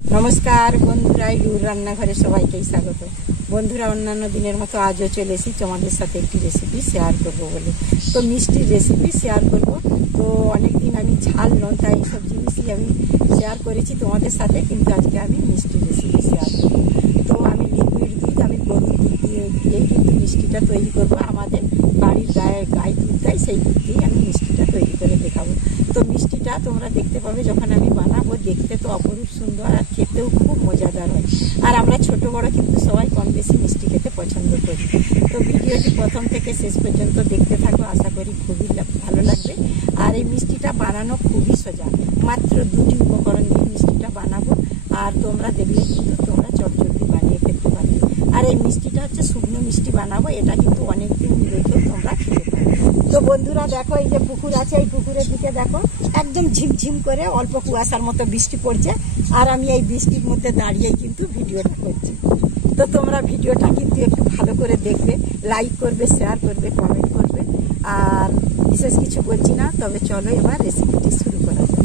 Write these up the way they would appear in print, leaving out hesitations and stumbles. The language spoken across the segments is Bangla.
নমস্কার বন্ধুরা, ইউর রান্নাঘরে সবাইকেই স্বাগত। বন্ধুরা, অন্যান্য দিনের মতো আজও চলে এসেছি তোমাদের সাথে একটি রেসিপি শেয়ার করব বলে। তো মিষ্টির রেসিপি শেয়ার করব। তো অনেকদিন আমি ঝাল তাই সব জিনিসই আমি শেয়ার করেছি তোমাদের সাথে, কিন্তু আজকে আমি মিষ্টির রেসিপি শেয়ার করব। তো আমি লিকুইড দুধ, আমি গরুর দুধ দিয়ে কিন্তু মিষ্টিটা তৈরি করব। আমাদের বাড়ির গায়ে দুধ দেয়, সেই দুধ দিয়ে আমি মিষ্টিটা তৈরি করে দেখাবো। তো মিষ্টিটা তোমরা দেখতে পাবে যখন আমি বানাবো। দেখতে তো অপরূপ সুন্দর, আর খেতেও খুব মজাদার হয়। আর আমরা ছোট বড় কিন্তু সবাই কম বেশি মিষ্টি খেতে পছন্দ করি। তো ভিডিওটি প্রথম থেকে শেষ পর্যন্ত দেখতে থাকো, আশা করি খুবই ভালো লাগবে। আর এই মিষ্টিটা বানানো খুবই সোজা, মাত্র দুটি উপকরণ দিয়ে মিষ্টিটা বানাবো। আর তোমরা দেখলে কিন্তু তোমরা চটজলদি বানিয়ে ফেলতে পারবে। আর এই মিষ্টিটা হচ্ছে শুকনো মিষ্টি বানাবো, এটা কিন্তু অনেকদিন রেখেও তোমরা খেতে পারবে। তো বন্ধুরা দেখো, এই যে পুকুর আছে, এই পুকুরের দিকে দেখো একদম ঝিমঝিম করে অল্প কুয়াশার মতো বৃষ্টি পড়ছে। আর আমি এই বৃষ্টির মধ্যে দাঁড়িয়েই কিন্তু ভিডিওটা করছি। তো তোমরা ভিডিওটা কিন্তু একটু ভালো করে দেখবে, লাইক করবে, শেয়ার করবে, কমেন্ট করবে। আর বিশেষ কিছু বলছি না, তবে চলো এবার রেসিপিটি শুরু করা যাক।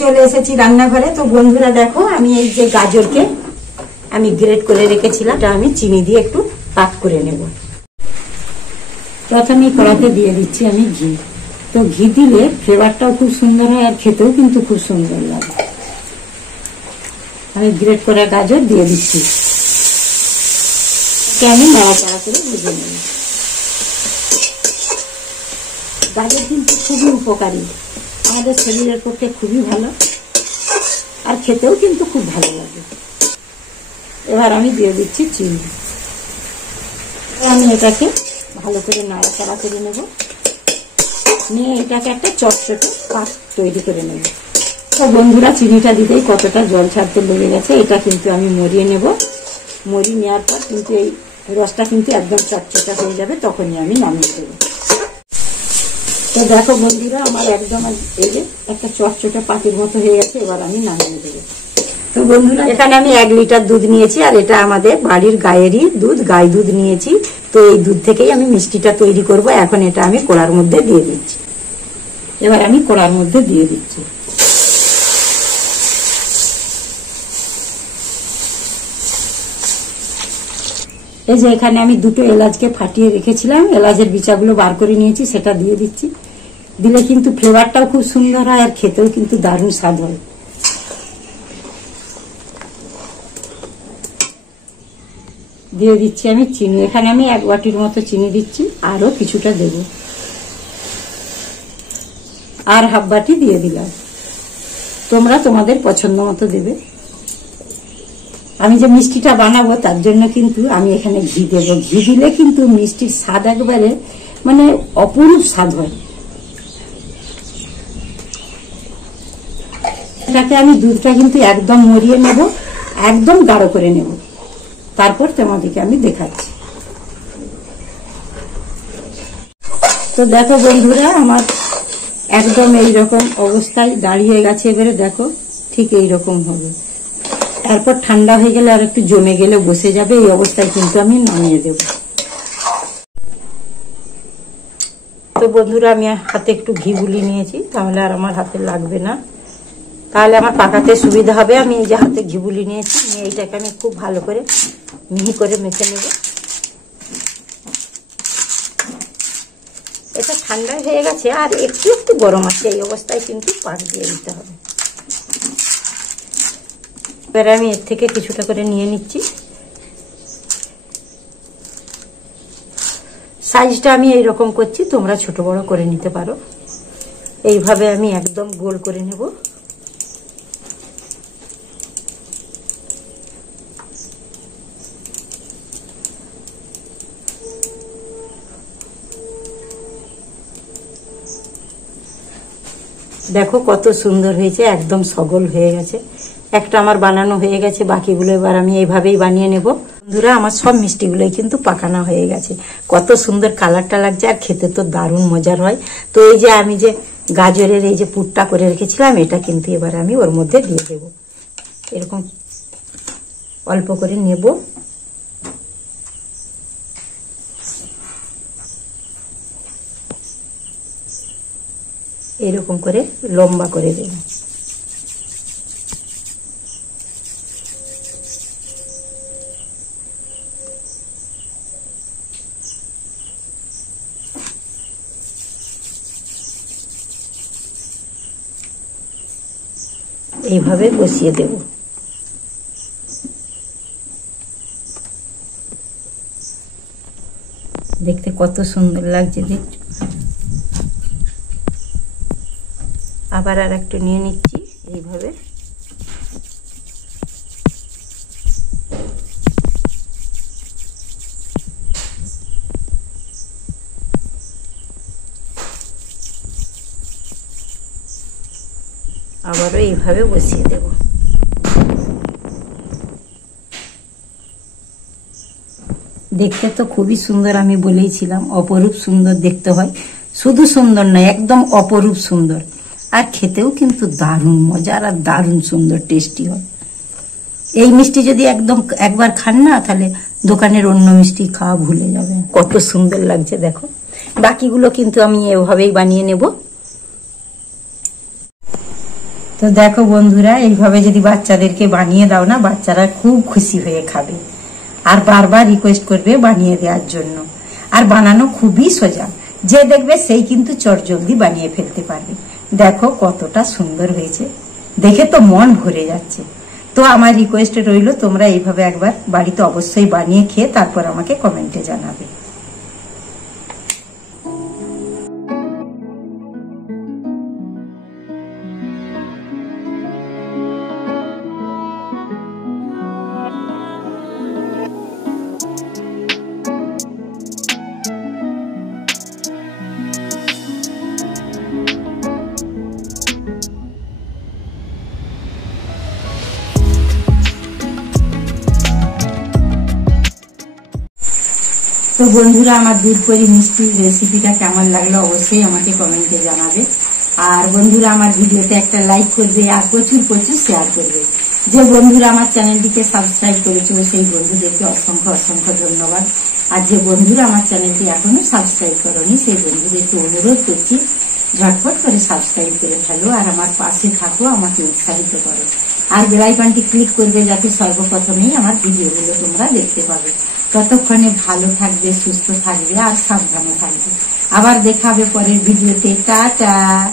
চলে এসেছি রান্নাঘরে। তো বন্ধুরা দেখো, আমি এই যে গাজরকে আমি গ্রেট করে রেখেছিলাম, এটা আমি চিনি দিয়ে একটু পাক করে নেব। প্রথমে কড়াতে দিয়ে দিচ্ছি আমি ঘি। তো ঘি দিলে ফ্লেভারটাও খুব সুন্দর হয়, আর খেতেও কিন্তু খুব সুন্দর লাগে। আমি গ্রেট করে গাজর দিয়ে দিচ্ছি, আমি নাড়াচাড়া করে ভেজে নেব। গাজর কিন্তু খুবই উপকারী, আমাদের শরীরের পক্ষে খুবই ভালো, আর খেতেও কিন্তু খুব ভালো লাগে। এবার আমি দিয়ে দিচ্ছি চিনি। আমি এটাকে ভালো করে নাড়াচাড়া করে নেব, নিয়ে এটাকে একটা চটচটে পাক তৈরি করে নেব। তো বন্ধুরা, চিনিটা দিতেই কতটা জল ছাড়তে লেগে গেছে। এটা কিন্তু আমি মরিয়ে নেব। মরিয়ে নেওয়ার পর কিন্তু এই রসটা কিন্তু একদম চটচটা হয়ে যাবে, তখনই আমি নামিয়ে দেবো। তো দেখো বন্ধুরা, আমার একদম এই যে একটা চটচটা পাকের মতো হয়ে গেছে। এবার আমি নামিয়ে দেবো। তো বন্ধুরা, এখানে আমি 1 লিটার দুধ নিয়েছি, আর এটা আমাদের বাড়ির গায়েরই দুধ, গাই দুধ নিয়েছি। তো এই দুধ থেকেই আমি মিষ্টিটা তৈরি করব। এখন এটা আমি কড়ার মধ্যে দিয়ে দিচ্ছি। এবার আমি কড়ার মধ্যে দিয়ে দিচ্ছি। এই যে এখানে আমি 2টো এলাচকে ফাটিয়ে রেখেছিলাম, এলাচের বিচাগুলো বার করে নিয়েছি, সেটা দিয়ে দিচ্ছি। দিলে কিন্তু ফ্লেভারটাও খুব সুন্দর হয়, আর খেতেও কিন্তু দারুণ স্বাদ হয়। দিয়ে দিচ্ছি আমি চিনি। এখানে আমি 1 বাটির মতো চিনি দিচ্ছি, আরো কিছুটা দেব। আর হাফ বাটি দিয়ে দিলাম। তোমরা তোমাদের পছন্দ মতো দেবে। আমি যে মিষ্টিটা বানাবো তার জন্য কিন্তু আমি এখানে ঘি দেব। ঘি দিলে কিন্তু মিষ্টির স্বাদ একবারে মানে অপরূপ স্বাদ হয়। এটাকে আমি দুধটা কিন্তু একদম মরিয়ে নেব, একদম গাঢ় করে নেব। তারপর তোমাদেরকে আমি দেখাচ্ছি। তো দেখো বন্ধুরা, আমার একদম এইরকম অবস্থায় দাঁড়িয়ে গেছে। এবারে দেখো ঠিক এইরকম হবে। তারপর ঠান্ডা হয়ে গেলে আর একটু জমে গেলে বসে যাবে। এই অবস্থায় কিন্তু আমি নামিয়ে দেব। তো বন্ধুরা, আমি হাতে একটু ঘি গুলিয়ে নিয়েছি, তাহলে আর আমার হাতে লাগবে না, তাহলে আমার পাকাতে সুবিধা হবে। আমি এই যে হাতে ঘি গুলিয়ে নিয়েছি, নিয়ে এইটাকে আমি খুব ভালো করে মিহি করে মেখে নেব। এটা ঠান্ডা হয়ে গেছে, আর একটু একটু গরম আছে। এই অবস্থায় কিন্তু পাক দিয়ে দিতে হবে। এবারে আমি এর থেকে কিছুটা করে নিয়ে নিচ্ছি। সাইজটা আমি এইরকম করছি, তোমরা ছোট বড় করে নিতে পারো। এইভাবে আমি একদম গোল করে নেব। দেখো কত সুন্দর হয়েছে, একদম সগল হয়ে গেছে। একটা আমার বানানো হয়ে গেছে, বাকিগুলো এবার আমি এইভাবেই বানিয়ে নেব। বন্ধুরা, আমার সব মিষ্টিগুলোই কিন্তু পাকানো হয়ে গেছে। কত সুন্দর কালারটা লাগছে, আর খেতে তো দারুণ মজার হয়। তো এই যে আমি যে গাজরের এই যে পুরটা করে রেখেছিলাম, এটা কিন্তু এবার আমি ওর মধ্যে দিয়ে দেব। এরকম অল্প করে নেব। এরকম করে লম্বা করে দেব। এইভাবে বসিয়ে দেব। দেখতে কত সুন্দর লাগছে দেখছো। আবার আর একটু নিয়ে নিচ্ছি এইভাবে। আবারও এইভাবে বসিয়ে দেব। দেখতে তো খুবই সুন্দর, আমি বলেইছিলাম অপরূপ সুন্দর দেখতে হয়। শুধু সুন্দর নয়, একদম অপরূপ সুন্দর। আর খেতেও কিন্তু দারুণ মজার আর দারুণ সুন্দর টেস্টি হয়। এই মিষ্টি যদি একবার খান না, তাহলে দোকানের অন্য মিষ্টি খাওয়া ভুলে যাবেন। কত সুন্দর লাগছে দেখো। বাকিগুলো কিন্তু আমি এভাবেই বানিয়ে নেব। তো দেখো বন্ধুরা, এইভাবে যদি বাচ্চাদেরকে বানিয়ে দাও না, বাচ্চারা খুব খুশি হয়ে খাবে আর বারবার রিকোয়েস্ট করবে বানিয়ে দেওয়ার জন্য। আর বানানো খুবই সোজা, যে দেখবে সেই কিন্তু চটজলদি বানিয়ে ফেলতে পারবে। দেখো কতটা সুন্দর হয়েছে, দেখে তো মন ভরে যাচ্ছে। তো আমার রিকোয়েস্ট রইল, তোমরা এইভাবে একবার বাড়িতে অবশ্যই বানিয়ে খেয়ে তারপর আমাকে কমেন্টে জানাবে। তো বন্ধুরা, আমার দুধপুরি মিষ্টির রেসিপিটা কেমন লাগলো অবশ্যই আমাকে কমেন্টে জানাবে। আর বন্ধুরা, আমার ভিডিওতে একটা লাইক করবে আর প্রচুর প্রচুর শেয়ার করবে। যে বন্ধুরা আমার চ্যানেলটিকে সাবস্ক্রাইব করেছো সেই বন্ধুদেরকে অসংখ্য অসংখ্য ধন্যবাদ। আর যে বন্ধুরা আমার চ্যানেলটি এখনো সাবস্ক্রাইব করোনি সেই বন্ধুদেরকে অনুরোধ করছি, ঝটপট করে সাবস্ক্রাইব করে ফেলো আর আমার পাশে থাকো, আমাকে উৎসাহিত করো। আর বেল আইকনটি ক্লিক করবে যাতে সর্বপ্রথমেই আমার ভিডিওগুলো তোমরা দেখতে পাবে। ততক্ষণে ভালো থাকবে, সুস্থ থাকবে আর সাবধানে থাকবে। আবার দেখা হবে পরের ভিডিওতে। টাটা।